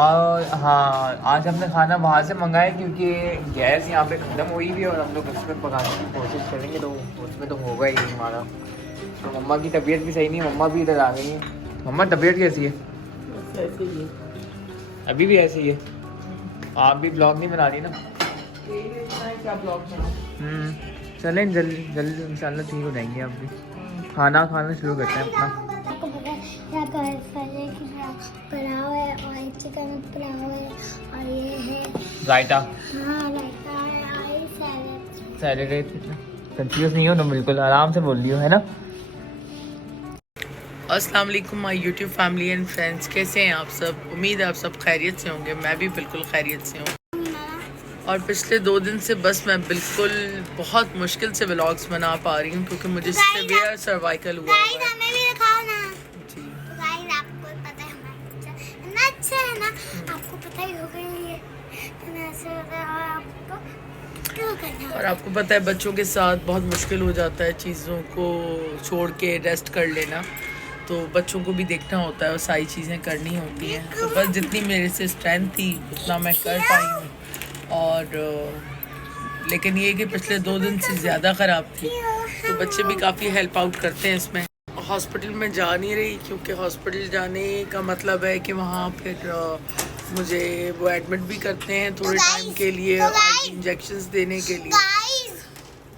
और हाँ, आज हमने खाना वहाँ से मंगाया क्योंकि गैस यहाँ पे ख़त्म हुई भी और हम लोग उसमें पकाने की कोशिश करेंगे तो उसमें तो होगा ही हमारा। तो मम्मा की तबीयत भी सही नहीं है, मम्मा भी इधर आ गई है। मम्मा तबीयत कैसी है? ऐसे ही अभी भी ऐसी है? आप भी ब्लॉग नहीं बना रही ना? क्या ब्लॉग में चलें जल्दी जल्दी इंशाल्लाह ठीक हो जाएंगे। आप भी खाना खाना शुरू करते हैं अपना। आपको पता है यहाँ की पुलाव है और चिकन पुलाव है और ये है रायता। हाँ रायता है और सैलेड। सैटरडे कंफ्यूज नहीं हो ना, बिल्कुल आराम से बोल लियो, है ना। अस्सलाम वालेकुम my YouTube family and friends, कैसे हैं आप सब? उम्मीद है आप सब खैरियत से होंगे। मैं भी बिल्कुल खैरियत से हूँ। और पिछले 2 दिन से बस मैं बिल्कुल बहुत मुश्किल से व्लॉग्स बना पा रही हूँ क्योंकि मुझे सीवियर सर्वाइकल हुआ है। हमें भी दिखाओ ना जी गाइस, आपको पता है हमारा बच्चा अच्छा है ना, आपको पता ही होगा ये ऐसे होता है और आपको क्यों करना। और आपको पता है बच्चों के साथ बहुत मुश्किल हो जाता है चीज़ों को छोड़ के रेस्ट कर लेना, तो बच्चों को भी देखना होता है और सारी चीज़ें करनी होती हैं। तो बस जितनी मेरे से स्ट्रेंथ थी उतना मैं कर पाई हूँ। और लेकिन ये कि पिछले 2 दिन से ज़्यादा ख़राब थी, तो बच्चे भी काफ़ी हेल्प आउट करते हैं इसमें। हॉस्पिटल में जा नहीं रही क्योंकि हॉस्पिटल जाने का मतलब है कि वहाँ फिर मुझे वो एडमिट भी करते हैं थोड़े टाइम के लिए, इंजेक्शंस देने के लिए।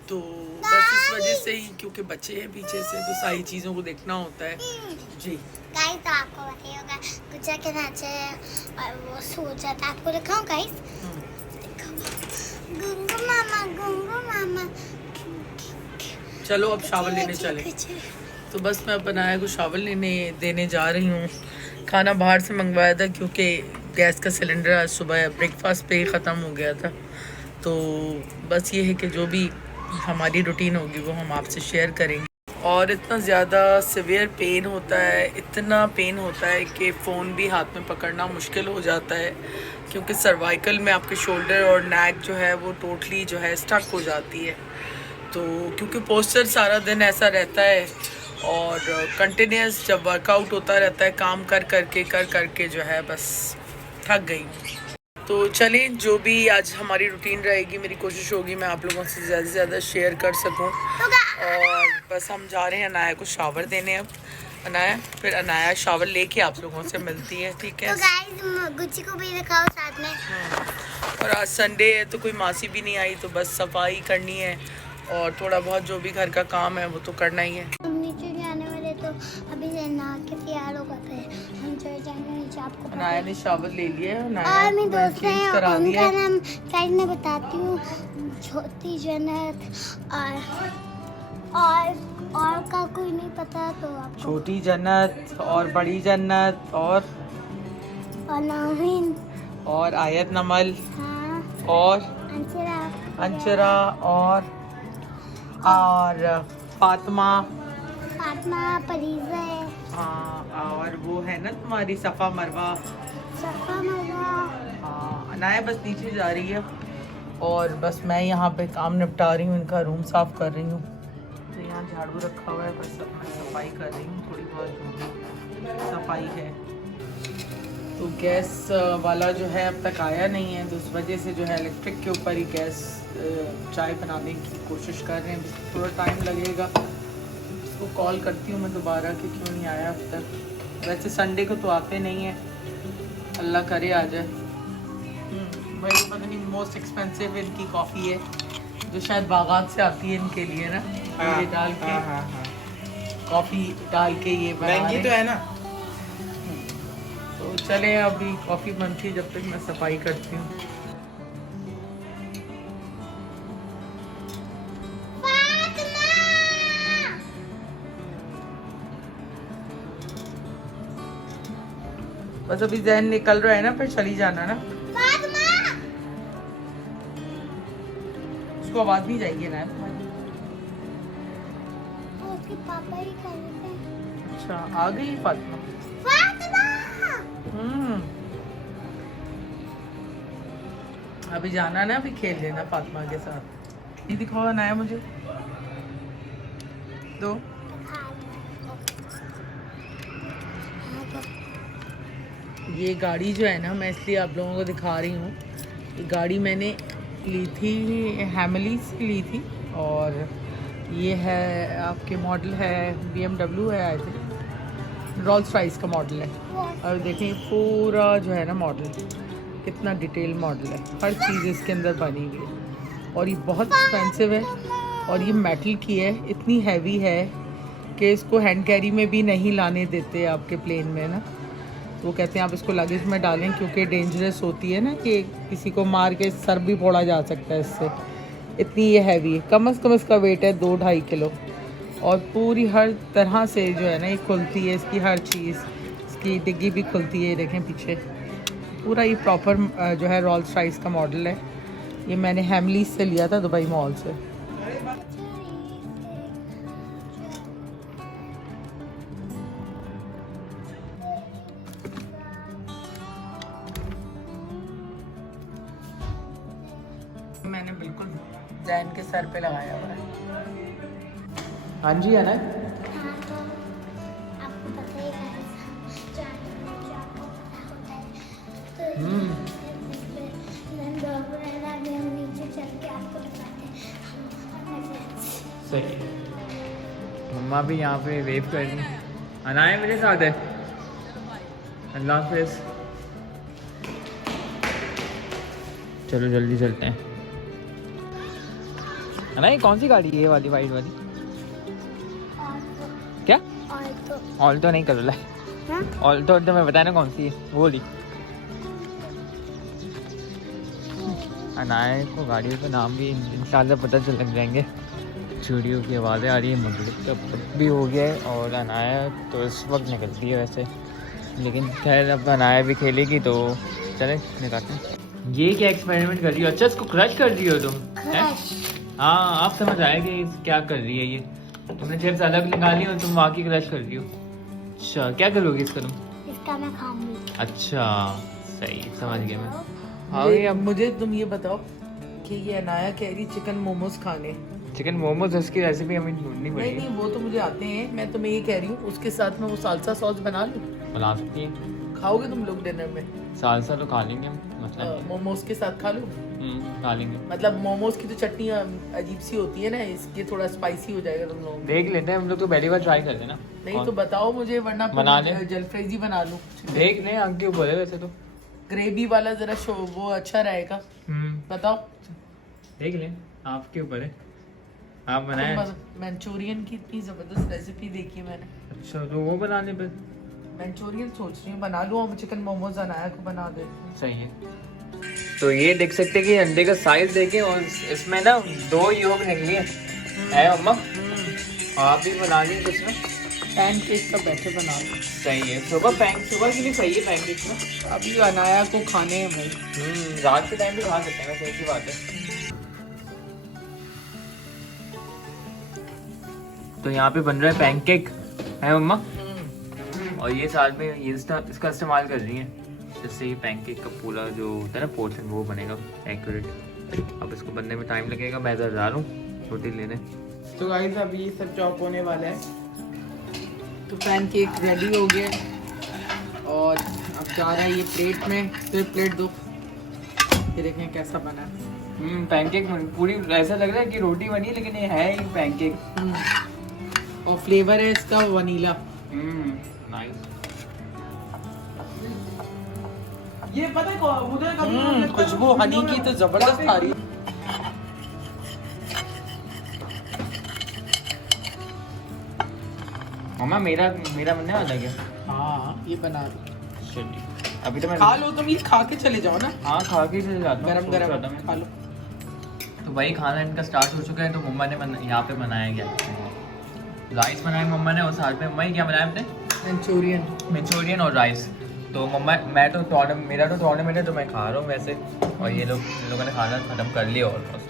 तो बस इस वजह से ही, क्योंकि बच्चे हैं पीछे से, तो सारी चीज़ों को देखना होता है। जी गाइस तो आपको पता होगा बच्चा के नाचे और वो सो जाता है। आपको दिखाऊं गाइस? गुंगू मामा चलो अब शावर लेने चले। तो बस मैं अपन आया को शावर देने जा रही हूँ। खाना बाहर से मंगवाया था क्योंकि गैस का सिलेंडर आज सुबह ब्रेकफास्ट पे ही ख़त्म हो गया था। तो बस ये है कि जो भी हमारी रूटीन होगी वो हम आपसे शेयर करेंगे। और इतना ज़्यादा सीवियर पेन होता है, इतना पेन होता है कि फ़ोन भी हाथ में पकड़ना मुश्किल हो जाता है क्योंकि सर्वाइकल में आपके शोल्डर और नेक जो है वो टोटली जो है स्टक हो जाती है। तो क्योंकि पोस्चर सारा दिन ऐसा रहता है और कंटिन्यूस जब वर्कआउट होता रहता है काम कर करके जो है बस थक गई। तो चलें, जो भी आज हमारी रूटीन रहेगी मेरी कोशिश होगी मैं आप लोगों से ज़्यादा से ज़्यादा शेयर कर सकूं। और बस हम जा रहे हैं अनाया को शावर देने। अब अनाया, फिर अनाया शावर लेके आप लोगों से मिलती है, ठीक है? तो गाइस गुच्ची को भी दिखाओ साथ में। और आज संडे है तो कोई मासी भी नहीं आई, तो बस सफाई करनी है और थोड़ा बहुत जो भी घर का काम है वो तो करना ही है। हम नीचे जाने वाले तो अभी से नहा के तैयार हो गए हैं। हम चले जाएंगे नीचे। आपको पता अनाया है ने शावर ले लिया है। और मेरे दोस्त हैं उनका नाम गाइस मैं बताती हूँ, छोटी जन्नत और का कोई नहीं पता तो आपको। छोटी जन्नत और बड़ी जन्नत और नाहिन और आयत नमल हाँ और अंचरा अंचरा और फातिमा परीजा है। हाँ, और वो है ना तुम्हारी सफ़ा मरवा। सफा मजा। हाँ, अनाया बस नीचे जा रही है और बस मैं यहाँ पे काम निपटा रही हूँ, इनका रूम साफ़ कर रही हूँ। तो यहाँ झाड़ू रखा हुआ है, बस अब मैं सफाई कर रही हूँ, थोड़ी बहुत जो भी सफाई है। तो गैस वाला जो है अब तक आया नहीं है, तो उस वजह से जो है इलेक्ट्रिक के ऊपर ही गैस चाय बनाने की कोशिश कर रहे हैं। थोड़ा टाइम लगेगा, उसको कॉल करती हूँ मैं दोबारा कि क्यों नहीं आया अब तक। वैसे संडे को तो आते नहीं है, अल्लाह करे आ जाए। भाई पता नहीं मोस्ट एक्सपेंसिव इनकी कॉफ़ी है जो शायद बागात से आती है इनके लिए ना। ये डाल के कॉफ़ी डाल के ये महंगी तो है ना। तो चले अभी कॉफ़ी बनती है जब तक मैं सफाई करती हूँ। बस अभी जहन निकल रहा है ना, फिर चली जाना ना। उसको आवाज नहीं जाएगी ना उसके पापा ही कर रहे हैं। अच्छा आ गई फातिमा। अभी जाना ना, अभी खेल लेना फातिमा के साथ। ये दिखाओ अनाया मुझे दो। ये गाड़ी जो है ना, मैं इसलिए आप लोगों को दिखा रही हूँ। ये गाड़ी मैंने ली थी, हैमली से ली थी, और ये है आपके मॉडल है BMW है, आई थिंक रोल्स रॉयस का मॉडल है। और देखें पूरा जो है ना मॉडल कितना डिटेल मॉडल है, हर चीज़ इसके अंदर बनी हुई है। और ये बहुत एक्सपेंसिव है, और ये मेटल की है, इतनी हैवी है कि इसको हैंड कैरी में भी नहीं लाने देते आपके प्लेन में ना। तो वो कहते हैं आप इसको लगेज में डालें, क्योंकि डेंजरस होती है ना, कि किसी को मार के सर भी फोड़ा जा सकता है इससे, इतनी ये हैवी है। कम से कम इसका वेट है 2-2.5 किलो, और पूरी हर तरह से जो है ना ये खुलती है, इसकी हर चीज़, इसकी डिग्गी भी खुलती है, देखें पीछे पूरा ये प्रॉपर जो है रोल्स रॉयस का मॉडल है। ये मैंने हैमलीज से लिया था, दुबई मॉल से। मैंने बिल्कुल जैन के सर पे लगाया हुआ है। हाँ जी है ना। हाँ, तो आपको पता ही है, जो आपको पता होता है, तो हम नीचे चल के आपको बताते हैं। सही है। मम्मा भी यहाँ पे वेव कर रही है। अनाया मेरे साथ है। अल्लाह हाफिज़। चलो जल्दी चलते हैं। अनाया कौन सी गाड़ी है ये वाली, वाइट वाली? क्या? ऑल्टो नहीं कर रहा है। ऑल्टो तो मैं बताया ना कौन सी है, वो ली। अनाया को गाड़ियों के नाम भी इंशाल्लाह पता चल लग जाएंगे। चूड़ियों की आवाज़ें आ रही है, मगरिब का वक्त भी हो गया है, और अनाया तो इस वक्त निकलती है वैसे, लेकिन खैर अब अनाया भी खेलेगी तो चले निकालते हैं। ये क्या एक्सपेरिमेंट कर रही हो? अच्छा इसको क्रश कर रही हो तुम? हाँ आप समझ आएगी क्या कर रही है ये। तुमने चिप्स अलग निकाली और तुम वाकई क्रश कर रही हो। अच्छा क्या करोगी इसका तुम? इसका मैं खाऊंगी। अच्छा सही समझ गया मैं। हाँ अब मुझे तुम ये बताओ कि ये अनाया कह रही चिकन मोमोज खाने। चिकन मोमोज, उसकी रेसिपी हमें ढूंढनी नहीं पड़ेगी। नहीं, वो तो मुझे आते हैं, मैं तुम्हें ये कह रही हूँ उसके साथ में वो सालसा सॉस बना लूँ। बना सकती है। खाओगे तुम लोग डिनर में? सालसा तो खा लेंगे मतलब। मोमोज के साथ खा लूँ? खा लेंगे। मतलब मोमोज की तो चटनी अजीब सी होती है ना, इसके थोड़ा स्पाइसी हो जाएगा तुम लोग। देख लेते हैं हम लोग, तो पहली बार ट्राई करते हैं ना। नहीं तो बताओ मुझे, वरना बना ले। जलफ्रेजी बना लूँ। देख लें आगे ऊपर है वैसे तो। ग्रेवी वाला जरा शो वो अच्छा रहेगा, बताओ। देख लें आपके ऊपर है, आप बनाए। मंचूरियन की इतनी जबरदस्त रेसिपी देखी है मैंने। अच्छा तो वो बना ले बस। मंचूरियन सोच रही हूँ बना लूँ, और चिकन मोमोज अनाया को बना दे। सही है। तो ये देख सकते हैं कि अंडे का साइज देखें, और इसमें ना 2 योग निकली है अम्मा। आप भी बना ली कुछ ना, पैनकेक का बैटर बना लो। सही है। सुबह के लिए सही है पैनकेक ना। अभी अनाया को खाने हैं भाई। रात के टाइम भी खा सकते हैं, सही सी बात है। तो यहाँ पे बन रहा है पैनकेक है मम्मा, और ये साथ में ये इसका इस्तेमाल कर रही हैं, जिससे ये पैनकेक का पूरा जो होता है ना पोर्शन वो बनेगा एक्यूरेट। अब इसको बनने में टाइम लगेगा, मैं इधर जा रहा हूँ रोटी लेने। तो गाइस अब ये सब चॉप होने वाला है, तो पैनकेक रेडी हो गया, और अब जा रहा है ये प्लेट में। फिर प्लेट दो, ये देखें कैसा बना है। पैनकेक पूरी ऐसा लग रहा है कि रोटी बनी है, लेकिन ये है ही पैनकेक। और फ्लेवर है इसका वनीला। नाइस। ये पता है उधर खुशबू हनी की तो जबरदस्त आ रही है। मम्मा मेरा बनने वाला क्या? हाँ ये बना लो। अभी तो मैं खा लो, तुम ये खा के चले जाओ ना। हाँ खा के चले जाता हूँ, गरम सोच रहा था गरम मैं। खा लो। तो भाई खाना इनका स्टार्ट हो चुका है। तो मम्मा ने यहाँ पे बनाया गया राइस बनाया मम्मा ने, और साथ में मम्मा ही क्या बनाया आपने? मंचूरियन और राइस। तो मम्मा मेरा तो टूर्नामेंट है तो मैं खा रहा हूँ वैसे, और ये लोगों ने खाना ख़त्म कर लिया ऑलमोस्ट।